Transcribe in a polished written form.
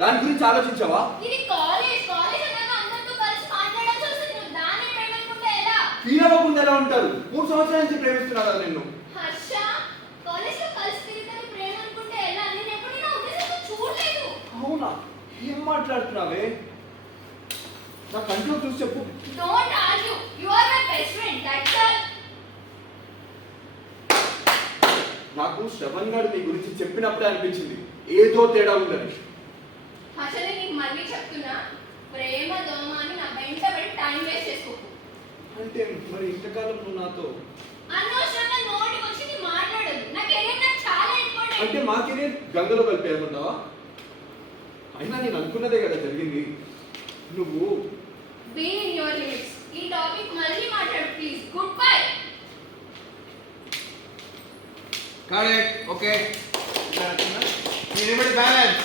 దాని గురించి ఆలోచించావా? ఇది కాలేజ్ అన్నాక అందరితో కలిసి మాట్లాడాల్సి వస్తుంది. నువ్వు దాన్ని ప్రేమ అనుకుంటే ఎలా? ఫీల్ అవ్వకుండా ఎలా ఉంటారు? 3 సంవత్సరాల నుంచి ప్రేమిస్తున్నా కదా నిన్ను. హర్ష, కాలేజ్ లో కలిసి తిరిగితే ప్రేమ అనుకుంటే ఎలా? నేను ఎప్పుడు నా ఉద్దేశంతో చూడలేదు. అవునా? ఏం మాట్లాడుతున్నావే? నా కంట్లో చూసి చెప్పు. Don't argue. You are my best friend. That's all. నాకు శ్రవణ్ గారు నీ గురించి చెప్పినప్పుడే అనిపించింది ఏదో తేడా ఉందని. అసలే నీకు మళ్ళీ చెప్తున్నా, ప్రేమ దోమ అని నా వెంట పడి టైం వేస్ట్ చేసుకోకు. అంటే మరి ఇంతకాలం నువ్వు నాతో అనవసరంగా నోటికి వచ్చి నీ మాట్లాడదు. నా కెరీర్ నాకు చాలా ఇంపార్టెంట్. అంటే మా కెరీర్ గంగలో కలిపేయమంటావా? అయినా నేను అనుకున్నదే కదా జరిగింది. నువ్వు బీ ఇన్ యువర్ లిమిట్స్. ఈ టాపిక్ మళ్ళీ మాట్లాడు please. Good bye. Correct. Okay. నేను బ్యాలెన్స్